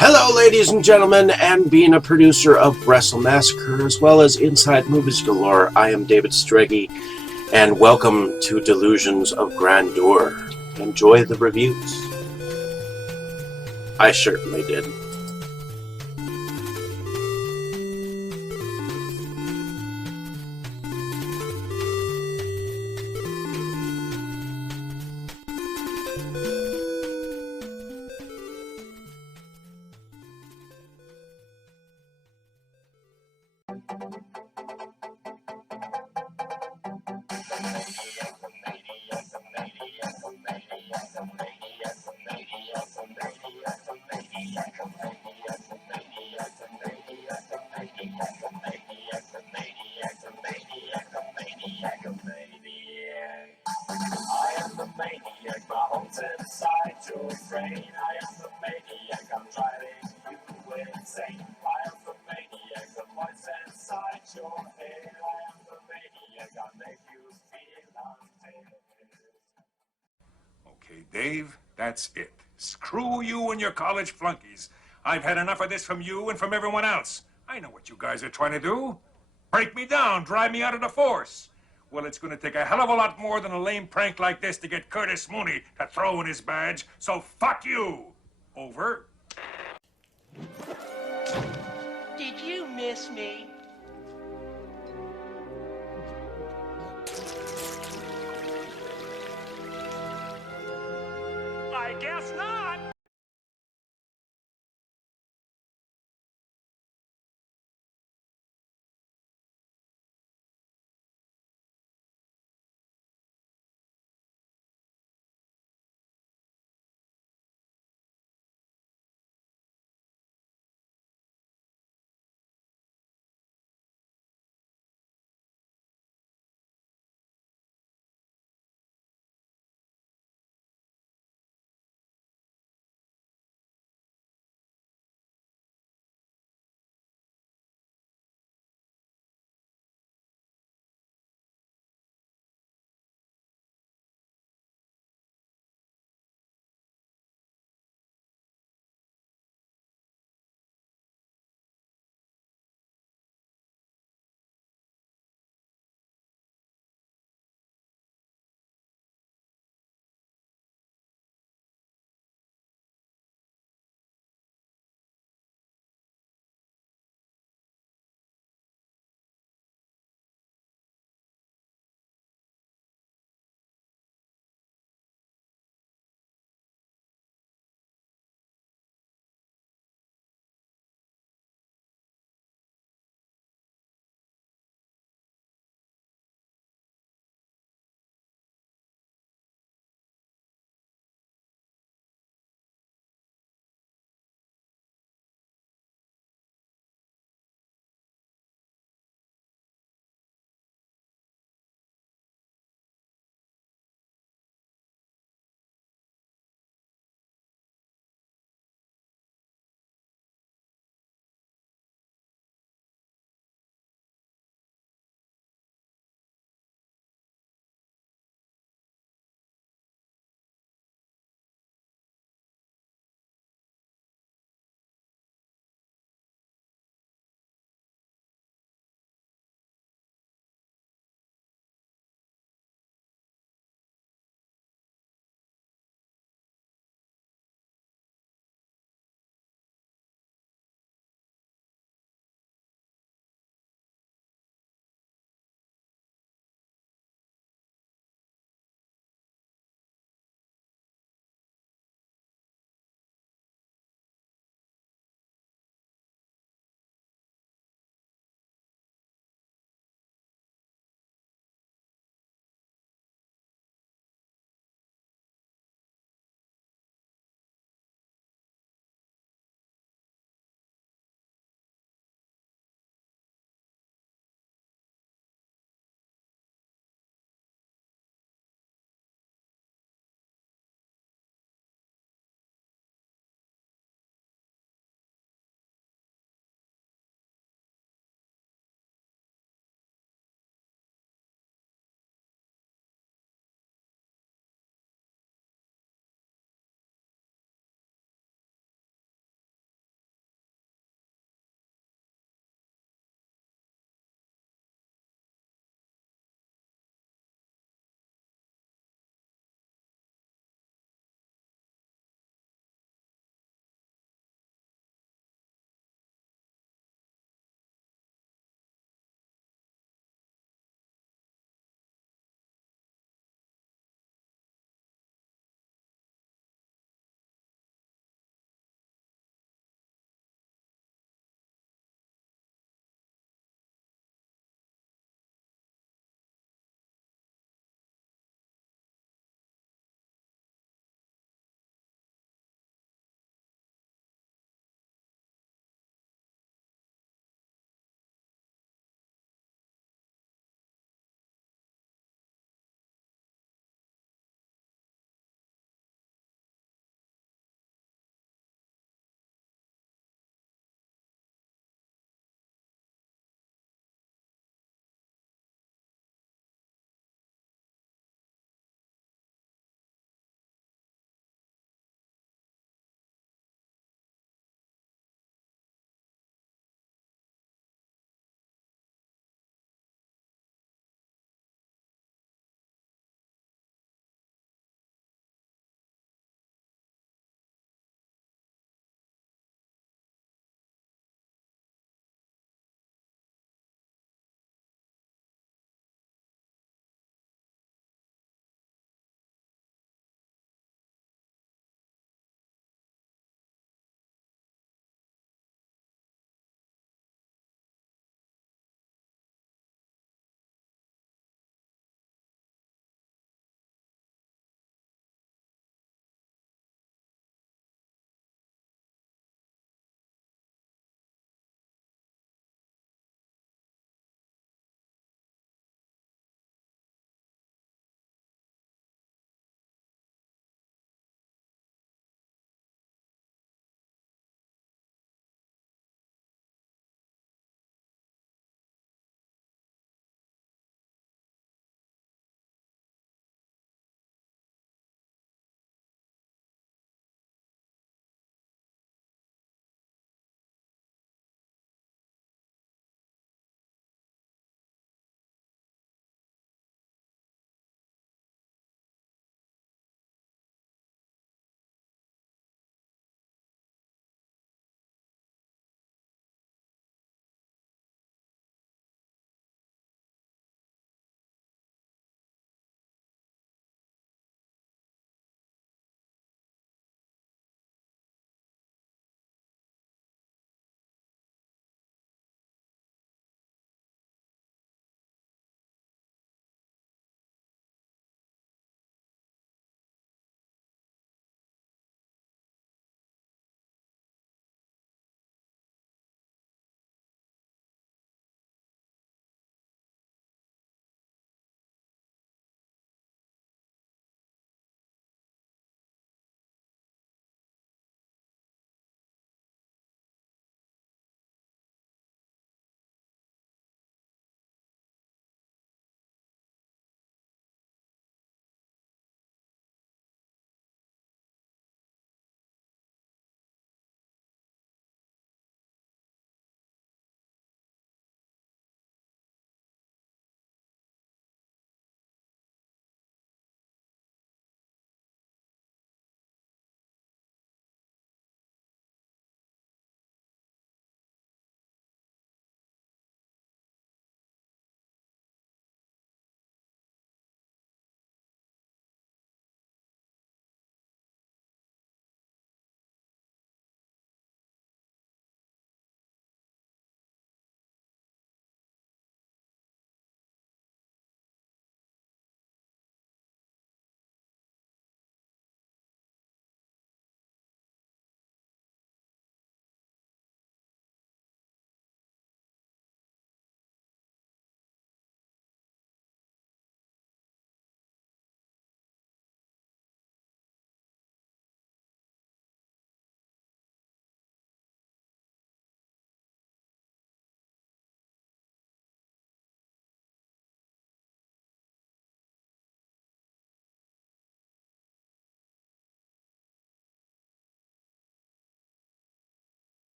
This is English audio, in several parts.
Hello, ladies and gentlemen, and being a producer of Wrestle Massacre as well as Inside Movies Galore, I am David Streggy, and welcome to Delusions of Grandeur. Enjoy the reviews. I certainly did. Okay, Dave, that's it. Screw you and your college flunkies. I've had enough of this from you and from everyone else. I know what you guys are trying to do. Break me down, drive me out of the force. Well, it's going to take a hell of a lot more than a lame prank like this to get Curtis Mooney to throw in his badge, so fuck you. Over. Did you miss me? I guess not.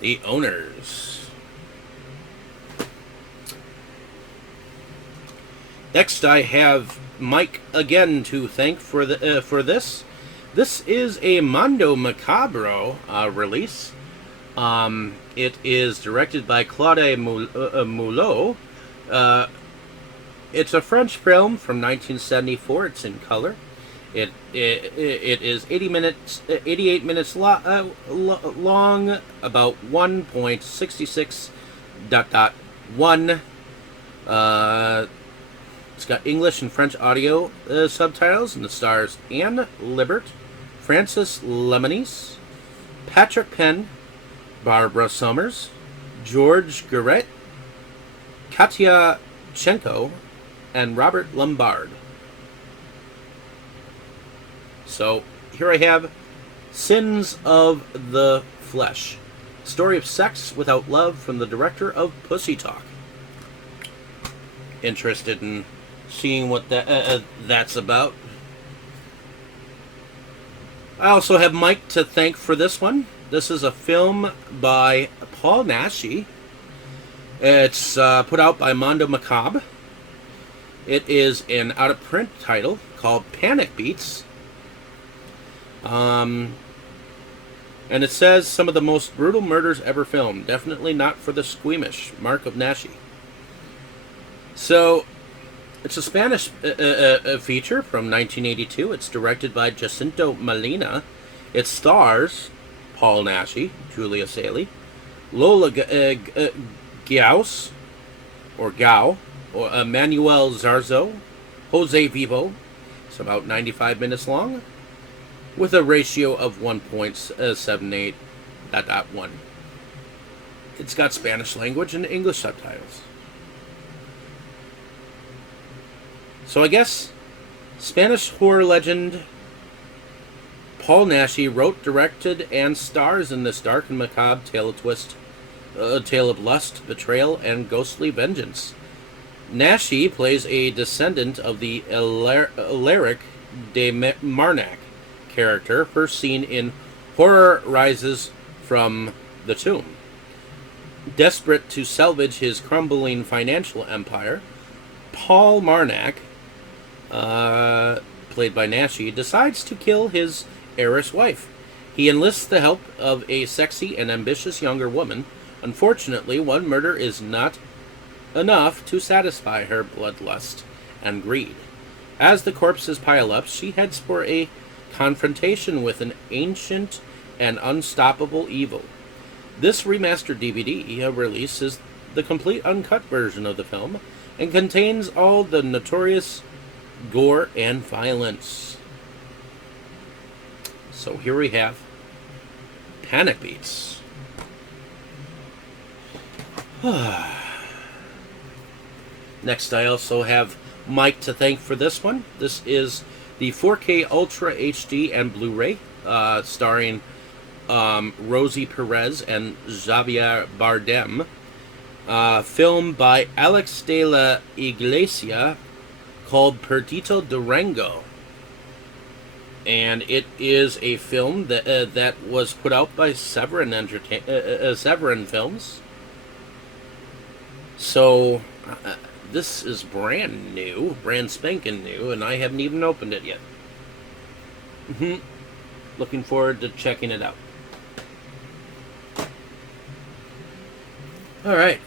The Owners. Next, I have Mike again to thank for this. This is a Mondo Macabro release. It is directed by Claude Mulot. It's a French film from 1974. It's in color. It is 88 minutes long, about 1.66.1. It's got English and French audio subtitles, and it stars Anne Libert, Francis Lemonis, Patrick Penn, Barbara Summers, George Guret, Katya Chenko, and Robert Lombard. So here I have Sins of the Flesh, story of sex without love from the director of Pussy Talk. Interested in seeing what that's about. I also have Mike to thank for this one. This is a film by Paul Naschy. It's put out by Mondo Macabre. It is an out-of-print title called Panic Beats. And it says some of the most brutal murders ever filmed. Definitely not for the squeamish. Mark of Naschy. So, it's a Spanish feature from 1982. It's directed by Jacinto Molina. It stars Paul Naschy, Julia Saley, Lola Gauss, or Manuel Zarzo, Jose Vivo. It's about 95 minutes long, with a ratio of 1.78.1. It's got Spanish language and English subtitles. So I guess Spanish horror legend Paul Naschy wrote, directed, and stars in this dark and macabre tale of lust, betrayal, and ghostly vengeance. Naschy plays a descendant of the Alaric de Marnac character, first seen in Horror Rises from the Tomb. Desperate to salvage his crumbling financial empire, Paul Marnac, played by Naschy, decides to kill his heiress wife. He enlists the help of a sexy and ambitious younger woman. Unfortunately, one murder is not enough to satisfy her bloodlust and greed. As the corpses pile up, she heads for a confrontation with an ancient and unstoppable evil. This remastered DVD release is the complete uncut version of the film and contains all the notorious gore and violence. So here we have Panic Beats. Next, I also have Mike to thank for this one. This is the 4K Ultra HD and Blu-ray, starring Rosie Perez and Javier Bardem. Film by Alex de la Iglesia, called Perdido Durango. And it is a film that was put out by Severin Films. So this is brand new, brand spanking new, and I haven't even opened it yet. Looking forward to checking it out. All right.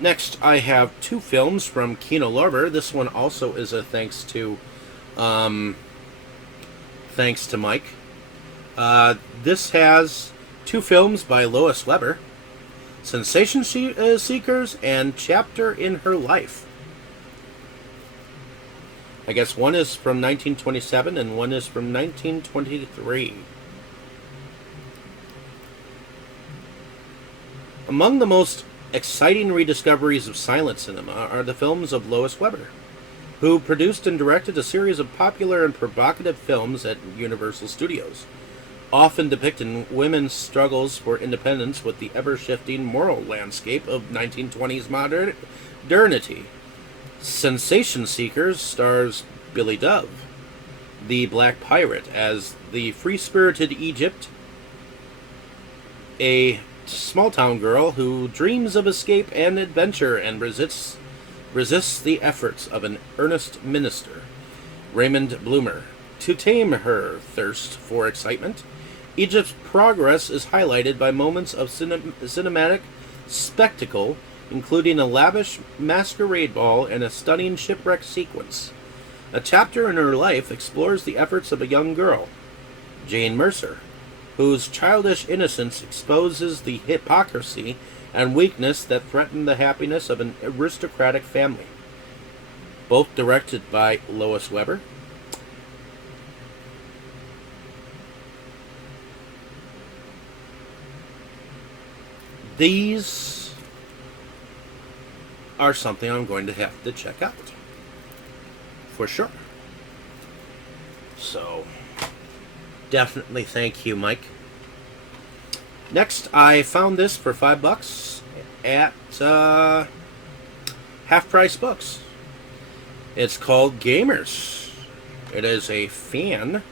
Next, I have two films from Kino Lorber. This one also is a thanks to Mike. This has two films by Lois Weber, Sensation Seekers and Chapter in Her Life. I guess one is from 1927 and one is from 1923. Among the most exciting rediscoveries of silent cinema are the films of Lois Weber, who produced and directed a series of popular and provocative films at Universal Studios, often depicting women's struggles for independence with the ever-shifting moral landscape of 1920s modernity. Sensation Seekers stars Billy Dove, the Black Pirate, as the free-spirited Egypt a small-town girl who dreams of escape and adventure and resists the efforts of an earnest minister, Raymond Bloomer, to tame her thirst for excitement. Egypt's progress is highlighted by moments of cinematic spectacle, including a lavish masquerade ball and a stunning shipwreck sequence. A chapter in her life explores the efforts of a young girl, Jane Mercer, whose childish innocence exposes the hypocrisy and weakness that threaten the happiness of an aristocratic family. Both directed by Lois Weber. These are something I'm going to have to check out. For sure. So, definitely thank you, Mike. Next, I found this for $5 at Half Price Books. It's called Gamers. It is a fan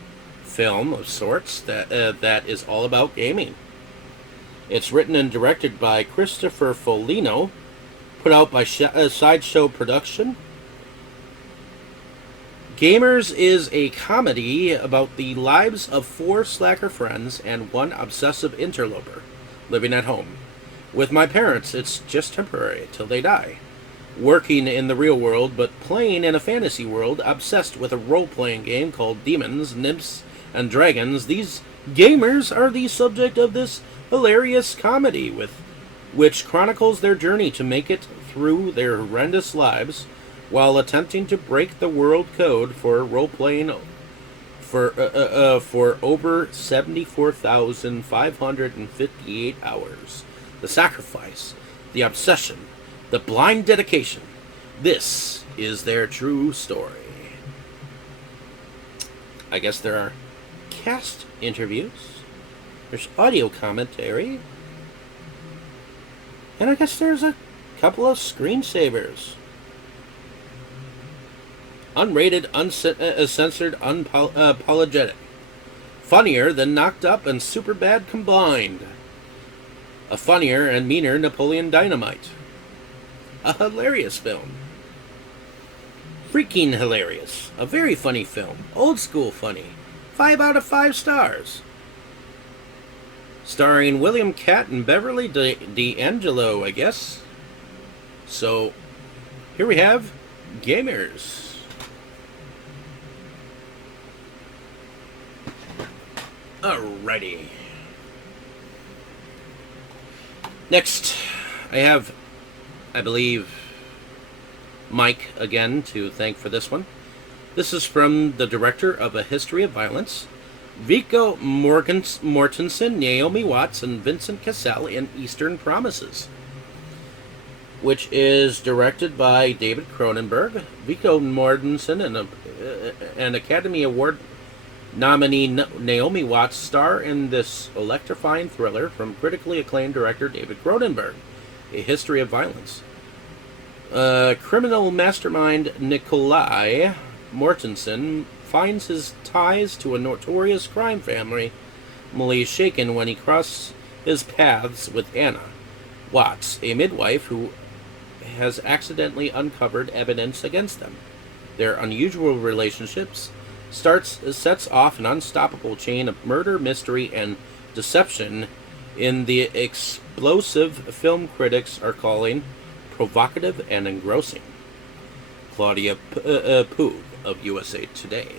film of sorts that is all about gaming. It's written and directed by Christopher Folino, put out by Sideshow Production. Gamers is a comedy about the lives of 4 slacker friends and 1 obsessive interloper living at home. With my parents, it's just temporary till they die. Working in the real world, but playing in a fantasy world, obsessed with a role-playing game called Demons, Nymphs, and Dragons, these gamers are the subject of this hilarious comedy which chronicles their journey to make it through their horrendous lives while attempting to break the world code for role-playing for over 74,558 hours. The sacrifice, the obsession, the blind dedication. This is their true story. I guess there are cast interviews. There's audio commentary. And I guess there's a couple of screensavers. Unrated, uncensored, unapologetic. Funnier than Knocked Up and Superbad combined. A funnier and meaner Napoleon Dynamite. A hilarious film. Freaking hilarious. A very funny film. Old school funny. 5 out of 5 stars. Starring William Catt and Beverly D'Angelo, I guess. So, here we have Gamers. Alrighty. Next, I have, I believe, Mike again to thank for this one. This is from the director of A History of Violence, Viggo Mortensen, Naomi Watts, and Vincent Cassel in Eastern Promises, which is directed by David Cronenberg. Viggo Mortensen and an Academy Award nominee Naomi Watts star in this electrifying thriller from critically acclaimed director David Cronenberg, A History of Violence. Criminal mastermind Nikolai Mortensen finds his ties to a notorious crime family shaken when he crosses his paths with Anna Watts, a midwife who has accidentally uncovered evidence against them. Their unusual relationships sets off an unstoppable chain of murder, mystery, and deception in the explosive film critics are calling provocative and engrossing. Claudia Poog of USA Today.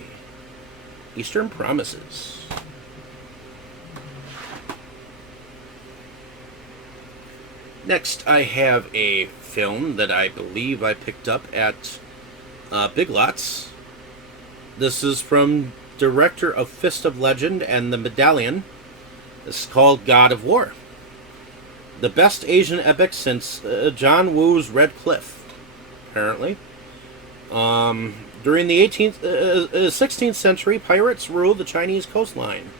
Eastern Promises. Next, I have a film that I believe I picked up at Big Lots. This is from director of Fist of Legend and The Medallion. It's called God of War. The best Asian epic since John Woo's Red Cliff, apparently. During the 16th century, pirates ruled the Chinese coastline,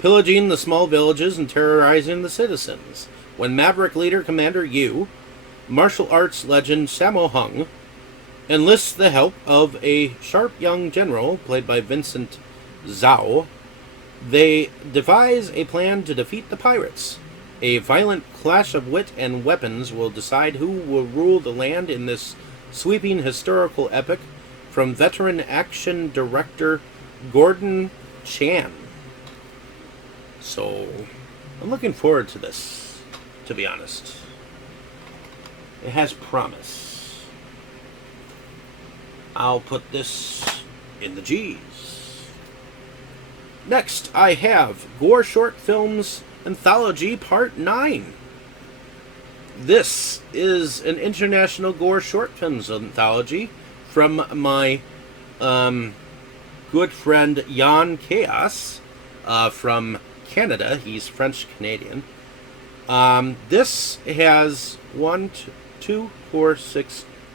pillaging the small villages and terrorizing the citizens. When Maverick leader Commander Yu, martial arts legend Sammo Hung, enlists the help of a sharp young general, played by Vincent Zhao, they devise a plan to defeat the pirates. A violent clash of wit and weapons will decide who will rule the land in this sweeping historical epic from veteran action director Gordon Chan. So, I'm looking forward to this, to be honest. It has promise. I'll put this in the G's. Next, I have Gore Short Films Anthology Part 9. This is an international Gore Short Films anthology from my good friend Jan Chaos from Canada. He's French-Canadian. This has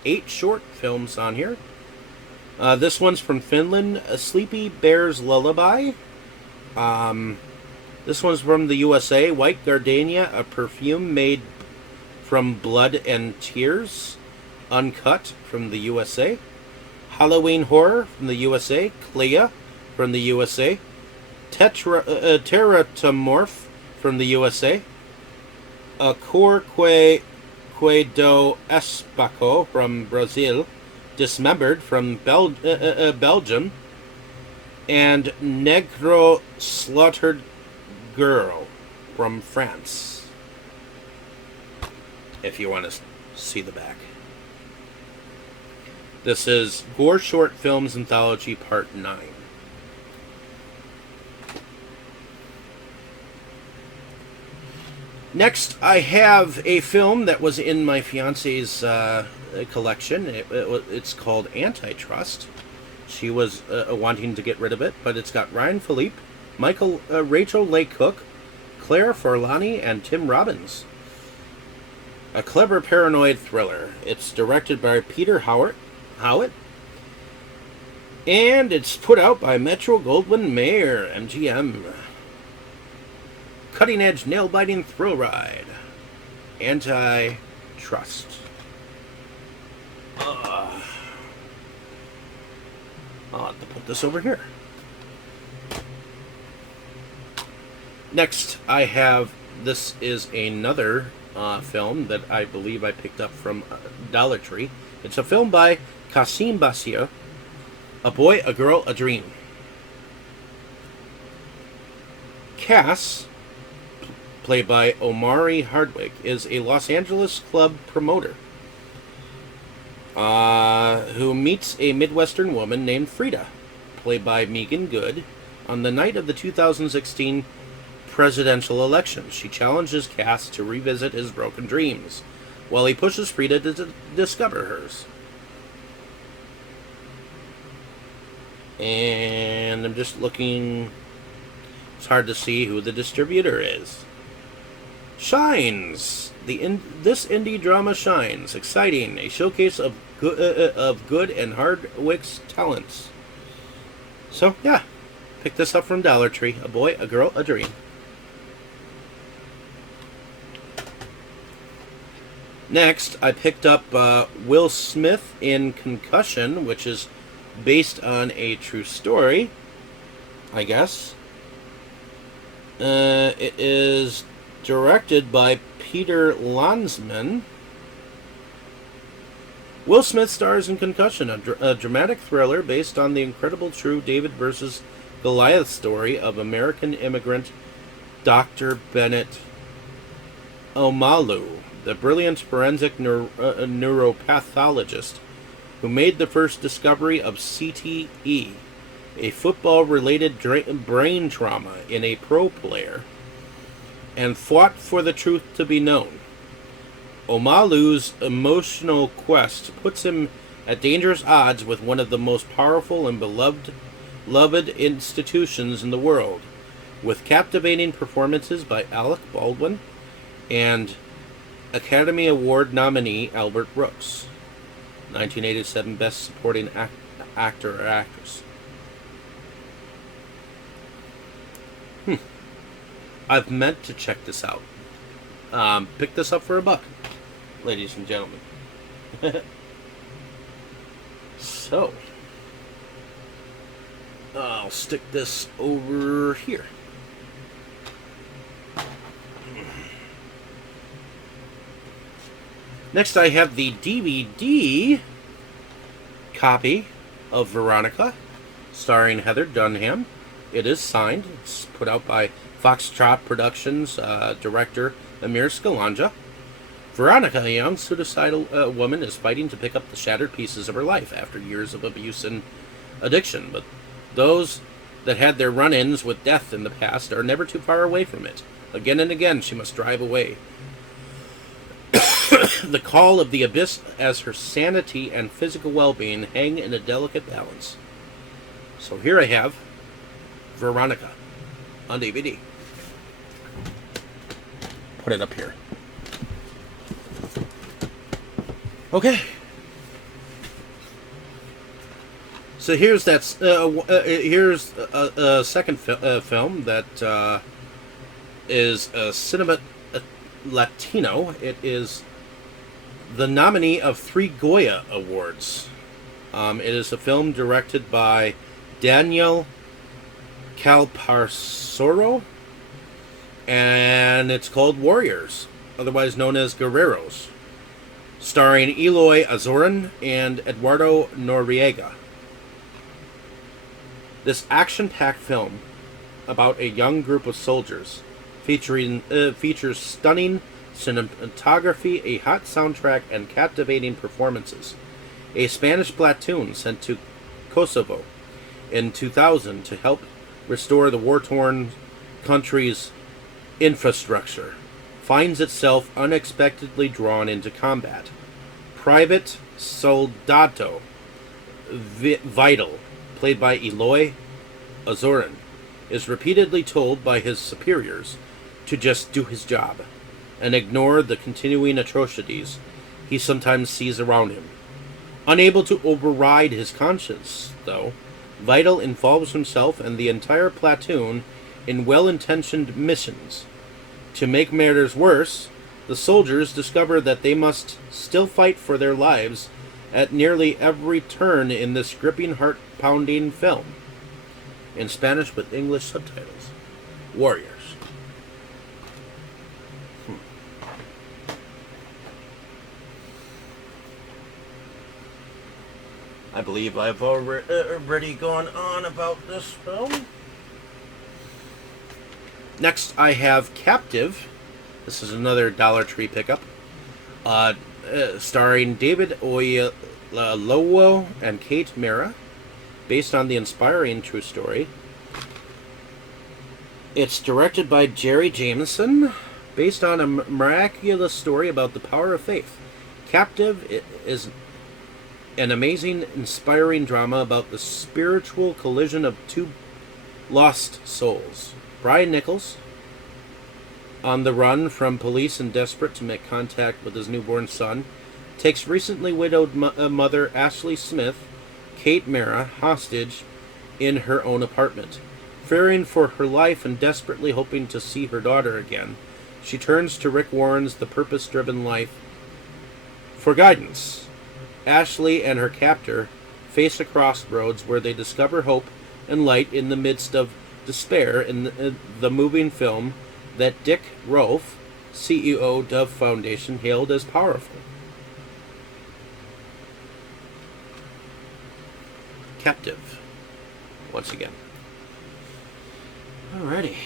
8 short films on here. This one's from Finland, A Sleepy Bear's Lullaby. This one's from the USA, White Gardenia, a perfume made from blood and tears, uncut from the USA. Halloween Horror from the USA, Clea from the USA. Terratomorph from the USA. Cor que do Espaco from Brazil. Dismembered from Belgium. And Negro Slaughtered Girl from France. If you want to see the back. This is Gore Short Films Anthology Part 9. Next, I have a film that was in my fiance's collection. It's called Antitrust. She was wanting to get rid of it, but it's got Ryan Philippe, Rachel Leigh Cook, Claire Forlani, and Tim Robbins. A clever paranoid thriller. It's directed by Peter Howitt, and it's put out by Metro-Goldwyn-Mayer, MGM. Cutting-edge, nail-biting thrill ride. Antitrust. I'll have to put this over here. Next, I have, this is another film that I believe I picked up from Dollar Tree. It's a film by Kasim Basir, A Boy, a Girl, a Dream. Cass, played by Omari Hardwick, is a Los Angeles club promoter who meets a Midwestern woman named Frida, played by Megan Good, on the night of the 2016 presidential election. She challenges Cass to revisit his broken dreams, while he pushes Frida to discover hers. And I'm just looking. It's hard to see who the distributor is. Shines. This indie drama shines. Exciting. A showcase of good and Hardwick's talents. So, yeah. Pick this up from Dollar Tree. A Boy, a Girl, a Dream. Next, I picked up Will Smith in Concussion, which is based on a true story, I guess. It is directed by Peter Landsman. Will Smith stars in Concussion, a dramatic thriller based on the incredible true David versus Goliath story of American immigrant Dr. Bennett Omalu, the brilliant forensic neuropathologist who made the first discovery of CTE, a football-related brain trauma in a pro player, and fought for the truth to be known. Omalu's emotional quest puts him at dangerous odds with one of the most powerful and beloved institutions in the world, with captivating performances by Alec Baldwin and Academy Award nominee Albert Brooks. 1987 Best Supporting Actor or Actress. I've meant to check this out. Pick this up for $1, ladies and gentlemen. So, I'll stick this over here. Next, I have the DVD copy of Veronica, starring Heather Dunham. It is signed. It's put out by Foxtrot Productions director Amir Skalanja. Veronica, a young suicidal woman, is fighting to pick up the shattered pieces of her life after years of abuse and addiction. But those that had their run-ins with death in the past are never too far away from it. Again and again, she must drive away the call of the abyss as her sanity and physical well-being hang in a delicate balance. So here I have Veronica on DVD. Put it up here. Okay. So here's that. Here's a second film that is Cinema Latino. It is the nominee of 3 Goya Awards. It is a film directed by Daniel Calparsoro, and it's called Warriors, otherwise known as Guerreros, starring Eloy Azorin and Eduardo Noriega. This action-packed film about a young group of soldiers features stunning cinematography, a hot soundtrack, and captivating performances. A Spanish platoon sent to Kosovo in 2000 to help restore the war-torn country's infrastructure finds itself unexpectedly drawn into combat. Private Soldado Vital, played by Eloy Azorin, is repeatedly told by his superiors to just do his job and ignore the continuing atrocities he sometimes sees around him. Unable to override his conscience, though, Vital involves himself and the entire platoon in well-intentioned missions. To make matters worse, the soldiers discover that they must still fight for their lives at nearly every turn in this gripping, heart-pounding film. In Spanish with English subtitles. Warriors. I believe I've already gone on about this film. Next, I have Captive. This is another Dollar Tree pickup. Starring David Oyelowo and Kate Mara, based on the inspiring true story. It's directed by Jerry Jameson, based on a miraculous story about the power of faith. Captive is an amazing, inspiring drama about the spiritual collision of 2 lost souls. Brian Nichols, on the run from police and desperate to make contact with his newborn son, takes recently widowed mother Ashley Smith, Kate Mara, hostage in her own apartment. Fearing for her life and desperately hoping to see her daughter again, she turns to Rick Warren's The Purpose-Driven Life for guidance. Ashley and her captor face a crossroads where they discover hope and light in the midst of despair in the moving film that Dick Rolfe, CEO Dove Foundation, hailed as powerful. Captive. Once again. Alrighty.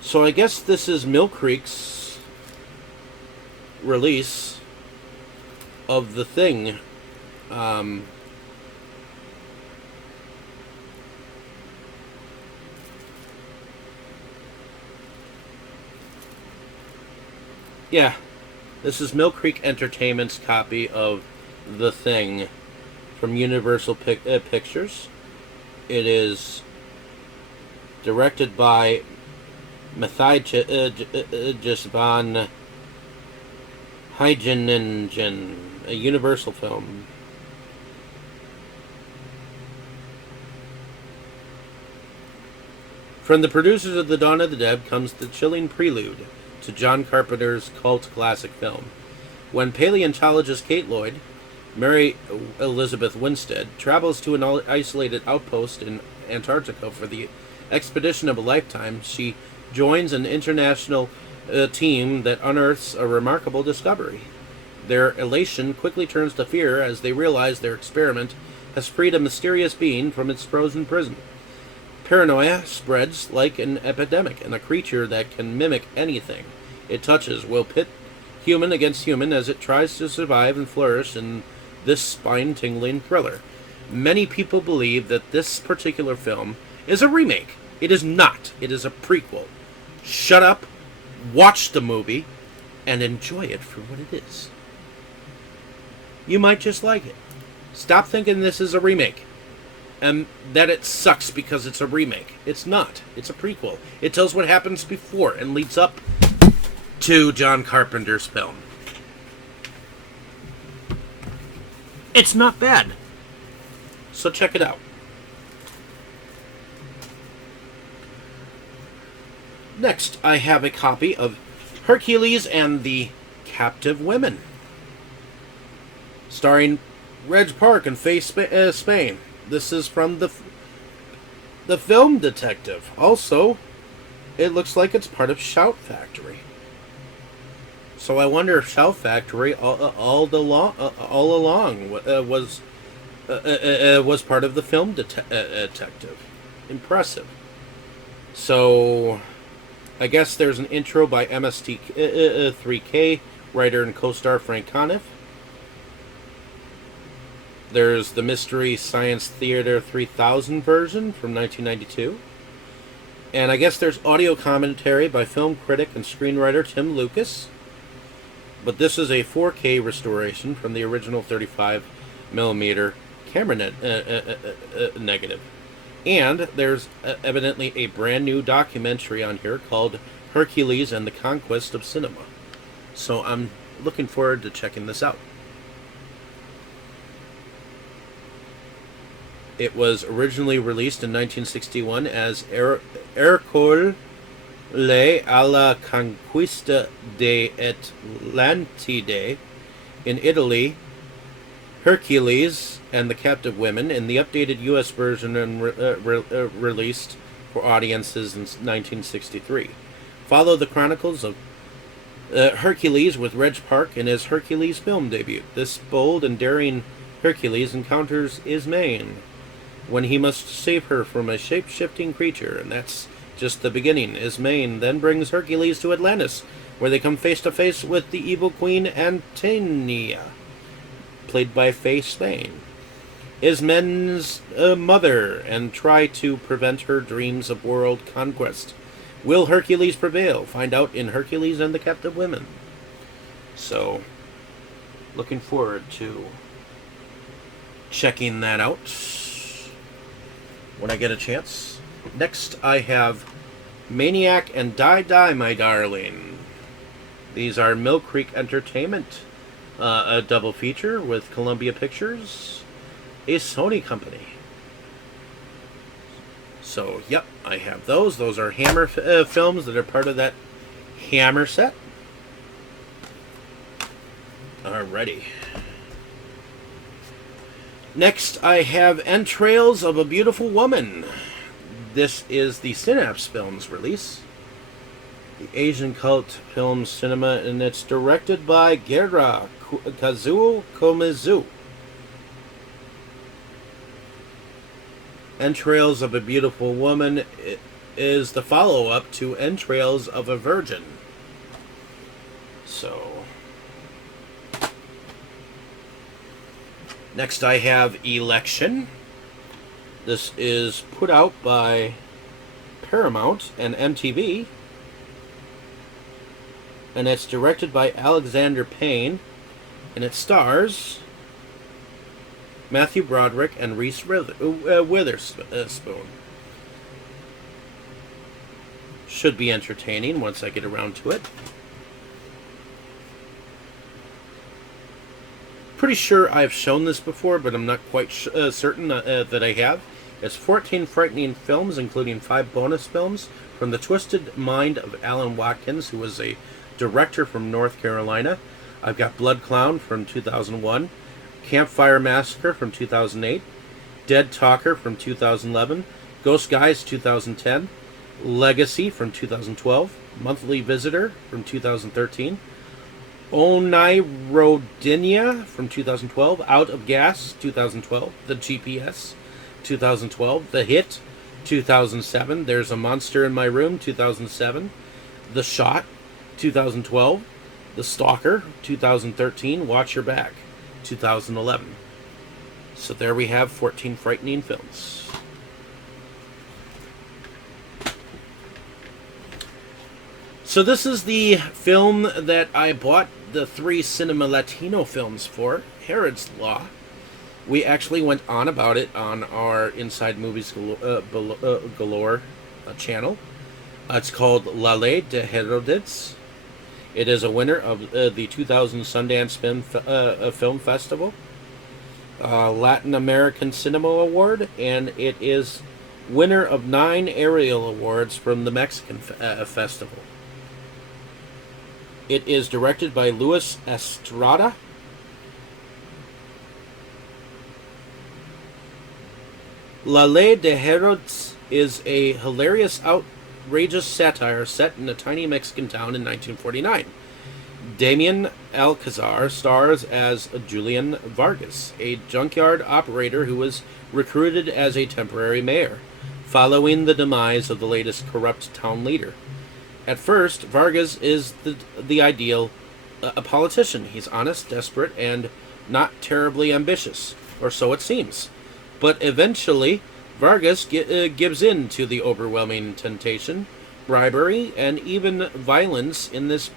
So I guess this is Mill Creek's release of The Thing. Yeah, this is Mill Creek Entertainment's copy of The Thing from Universal Pictures. It is directed by Matthijs van Heiningen, a Universal film. From the producers of The Dawn of the Dead comes the chilling prelude to John Carpenter's cult classic film. When paleontologist Kate Lloyd, Mary Elizabeth Winstead, travels to an isolated outpost in Antarctica for the expedition of a lifetime, she joins an international team that unearths a remarkable discovery. Their elation quickly turns to fear as they realize their experiment has freed a mysterious being from its frozen prison. Paranoia spreads like an epidemic, and a creature that can mimic anything it touches will pit human against human as it tries to survive and flourish in this spine-tingling thriller. Many people believe that this particular film is a remake. It is not. It is a prequel. Shut up, watch the movie, and enjoy it for what it is. You might just like it. Stop thinking this is a remake and that it sucks because it's a remake. It's not. It's a prequel. It tells what happens before and leads up to John Carpenter's film. It's not bad. So check it out. Next, I have a copy of Hercules and the Captive Women, starring Reg Park and Faye Spain. This is from the Film Detective. Also, it looks like it's part of Shout Factory. So I wonder if Shout Factory all along was part of the Film Detective. Impressive. So I guess there's an intro by MST3K writer and co-star Frank Conniff. There's the Mystery Science Theater 3000 version from 1992. And I guess there's audio commentary by film critic and screenwriter Tim Lucas. But this is a 4K restoration from the original 35mm camera negative. And there's evidently a brand new documentary on here called Hercules and the Conquest of Cinema. So I'm looking forward to checking this out. It was originally released in 1961 as Hercule a la Conquista de Atlantide in Italy, Hercules and the Captive Women in the updated U.S. version and released for audiences in 1963. Follow the chronicles of Hercules with Reg Park in his Hercules film debut. This bold and daring Hercules encounters Ismene when he must save her from a shape-shifting creature, and that's just the beginning. Ismene then brings Hercules to Atlantis, where they come face-to-face with the evil queen Antennia, played by Faye Spain, Ismene's mother, and try to prevent her dreams of world conquest. Will Hercules prevail? Find out in Hercules and the Captive Women. So, looking forward to checking that out when I get a chance. Next, I have Maniac and Die Die, My Darling. These are Mill Creek Entertainment, a double feature with Columbia Pictures, a Sony company. So, yep, I have those. Those are Hammer films that are part of that Hammer set. Alrighty. Next, I have Entrails of a Beautiful Woman. This is the Synapse Films release. The Asian cult film cinema, and it's directed by Gera Kazuo Komizu. Entrails of a Beautiful Woman is the follow-up to Entrails of a Virgin. So, next I have Election. This is put out by Paramount and MTV. And it's directed by Alexander Payne. And it stars Matthew Broderick and Reese Witherspoon. Should be entertaining once I get around to it. Pretty sure I've shown this before, but I'm not quite certain that I have. It's 14 frightening films, including 5 bonus films from the twisted mind of Alan Watkins, who was a director from North Carolina. I've got Blood Clown from 2001, Campfire Massacre from 2008, Dead Talker from 2011, Ghost Guys 2010, Legacy from 2012, Monthly Visitor from 2013, Oneirodynia from 2012, Out of Gas 2012, The GPS 2012, The Hit 2007, There's a Monster in My Room 2007, The Shot 2012, The Stalker 2013, Watch Your Back 2011. So there we have 14 frightening films. So this is the film that I bought the 3 Cinema Latino films for, Herod's Law. We actually went on about it on our Inside Movies Galore channel. It's called La Ley de Herodes. It is a winner of the 2000 Sundance Film Festival, Latin American Cinema Award, and it is winner of 9 Ariel Awards from the Mexican Festival. It is directed by Luis Estrada. La Ley de Herodes is a hilarious, outrageous satire set in a tiny Mexican town in 1949. Damien Alcazar stars as Julian Vargas, a junkyard operator who was recruited as a temporary mayor, following the demise of the latest corrupt town leader. At first, Vargas is the ideal a politician. He's honest, desperate, and not terribly ambitious, or so it seems. But eventually, Vargas gives in to the overwhelming temptation, bribery, and even violence in this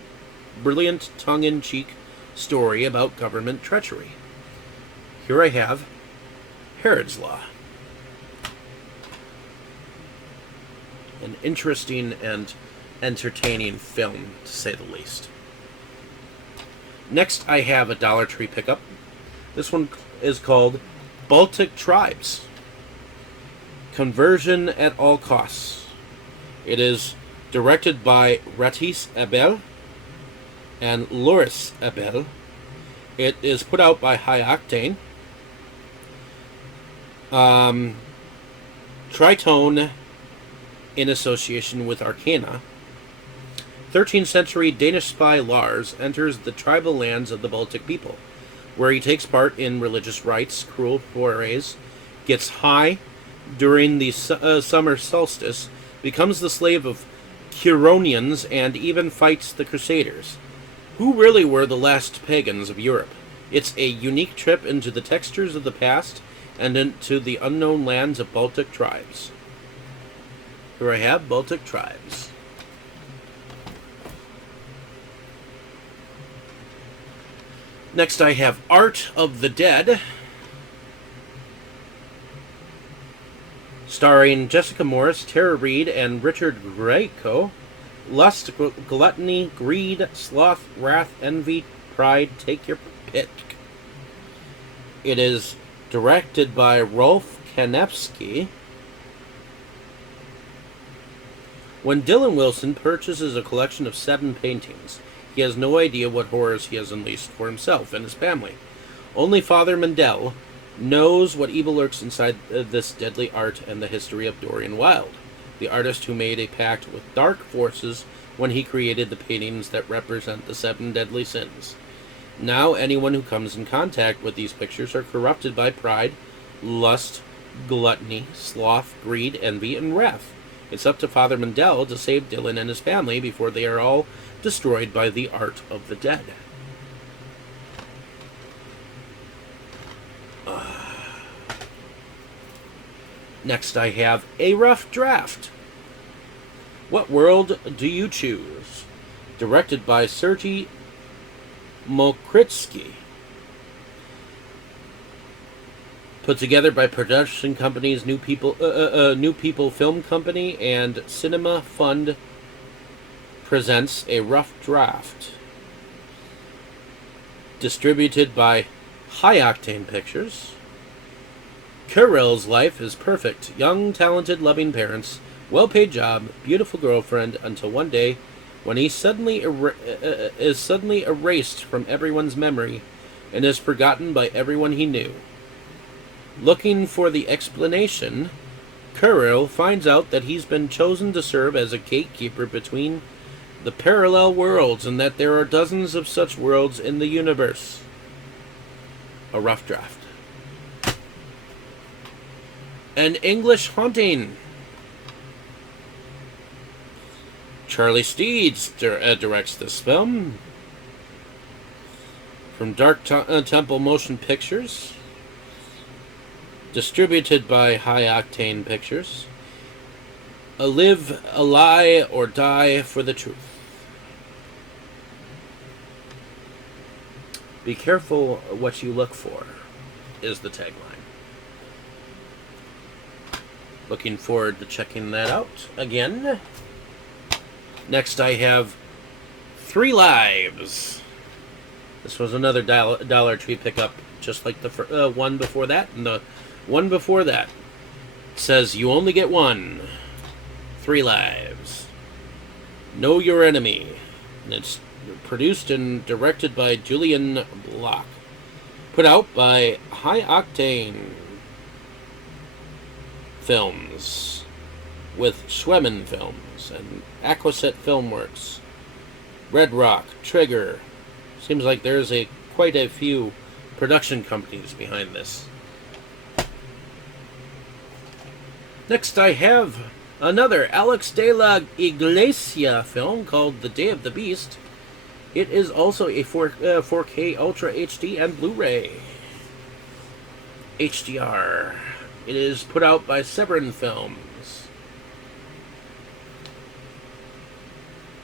brilliant tongue-in-cheek story about government treachery. Here I have Herod's Law. An interesting and entertaining film, to say the least. Next, I have a Dollar Tree pickup. This one is called Baltic Tribes. Conversion at All Costs. It is directed by Ratis Abel and Loris Abel. It is put out by High Octane. Tritone in association with Arcana. 13th century Danish spy Lars enters the tribal lands of the Baltic people, where he takes part in religious rites, cruel forays, gets high during the summer solstice, becomes the slave of Curonians, and even fights the Crusaders, who really were the last pagans of Europe. It's a unique trip into the textures of the past and into the unknown lands of Baltic tribes. Here I have Baltic Tribes. Next I have Art of the Dead, starring Jessica Morris, Tara Reid, and Richard Grieco. Lust, gluttony, greed, sloth, wrath, envy, pride, take your pick. It is directed by Rolf Kanefsky. When Dylan Wilson purchases a collection of 7 paintings, he has no idea what horrors he has unleashed for himself and his family. Only Father Mandel knows what evil lurks inside this deadly art and the history of Dorian Wilde, the artist who made a pact with dark forces when he created the paintings that represent the 7 deadly sins. Now anyone who comes in contact with these pictures are corrupted by pride, lust, gluttony, sloth, greed, envy, and wrath. It's up to Father Mandel to save Dylan and his family before they are all destroyed by the art of the dead. Next I have A Rough Draft. What World Do You Choose? Directed by Sergei Mokritsky. Put together by production companies New People Film Company and Cinema Fund presents A Rough Draft. Distributed by High Octane Pictures. Carell's life is perfect. Young, talented, loving parents, well-paid job, beautiful girlfriend, until one day when he is suddenly erased from everyone's memory and is forgotten by everyone he knew. Looking for the explanation, Kirill finds out that he's been chosen to serve as a gatekeeper between the parallel worlds and that there are dozens of such worlds in the universe. A rough draft. An English Haunting. Charlie Steeds directs this film. From Dark Temple Motion Pictures. Distributed by High Octane Pictures. Live, a lie, or die for the truth. Be careful what you look for, is the tagline. Looking forward to checking that out again. Next I have Three Lives. This was another Dollar Tree pickup, just like the one before that, and the one before that. It says, you only get one. 3 lives. Know Your Enemy. And it's produced and directed by Julian Block. Put out by High Octane Films. With Schwemmen Films and Aquaset Filmworks. Red Rock, Trigger. Seems like there's quite a few production companies behind this. Next I have another Alex de la Iglesia film called The Day of the Beast. It is also a 4K Ultra HD and Blu-ray. HDR. It is put out by Severin Films.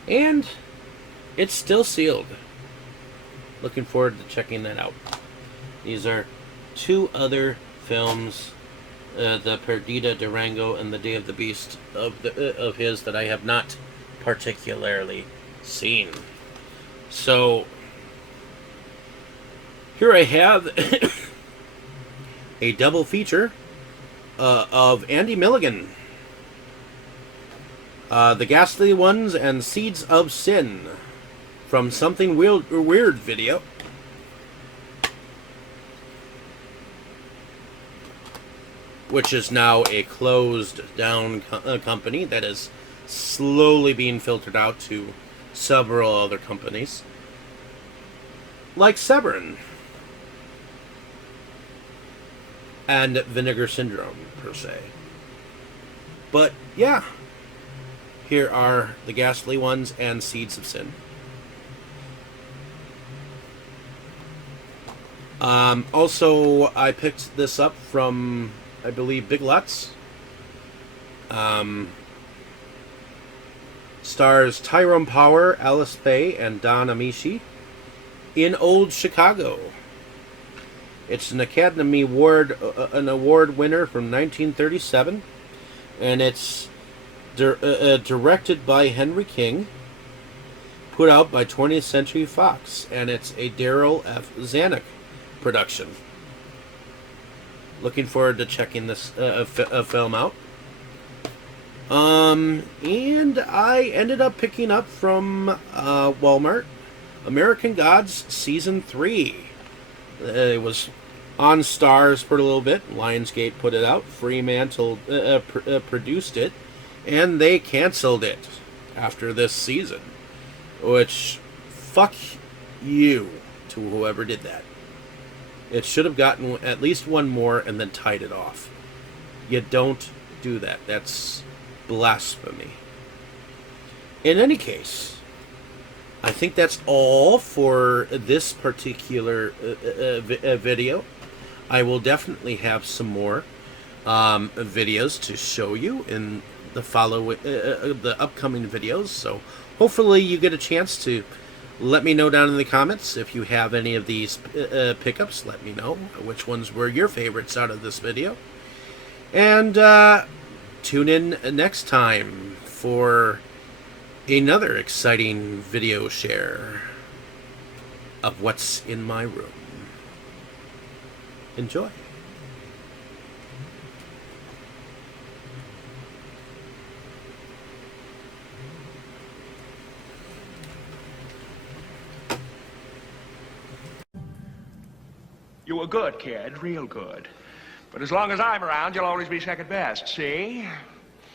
And it's still sealed. Looking forward to checking that out. These are 2 other films, the Perdita Durango and The Day of the Beast of his that I have not particularly seen. So here I have a double feature of Andy Milligan, The Ghastly Ones and Seeds of Sin, from Something Weird Video. Which is now a closed down company that is slowly being filtered out to several other companies. Like Severin. And Vinegar Syndrome, per se. But, yeah. Here are The Ghastly Ones and Seeds of Sin. Also, I picked this up from, I believe, Big Lots. Stars Tyrone Power, Alice Faye, and Don Amici in Old Chicago. It's an Academy Award, winner from 1937, and it's directed by Henry King, put out by 20th Century Fox, and it's a Daryl F. Zanuck production. Looking forward to checking this film out. And I ended up picking up from Walmart American Gods Season 3. It was on Stars for a little bit. Lionsgate put it out. Fremantle produced it. And they canceled it after this season. Which, fuck you to whoever did that. It should have gotten at least one more and then tied it off. You don't do that. That's blasphemy. In any case, I think that's all for this particular video. I will definitely have some more videos to show you in the upcoming videos. So hopefully you get a chance to let me know down in the comments if you have any of these pickups. Let me know which ones were your favorites out of this video. And tune in next time for another exciting video share of what's in my room. Enjoy. You were good, kid, real good. But as long as I'm around, you'll always be second best, see?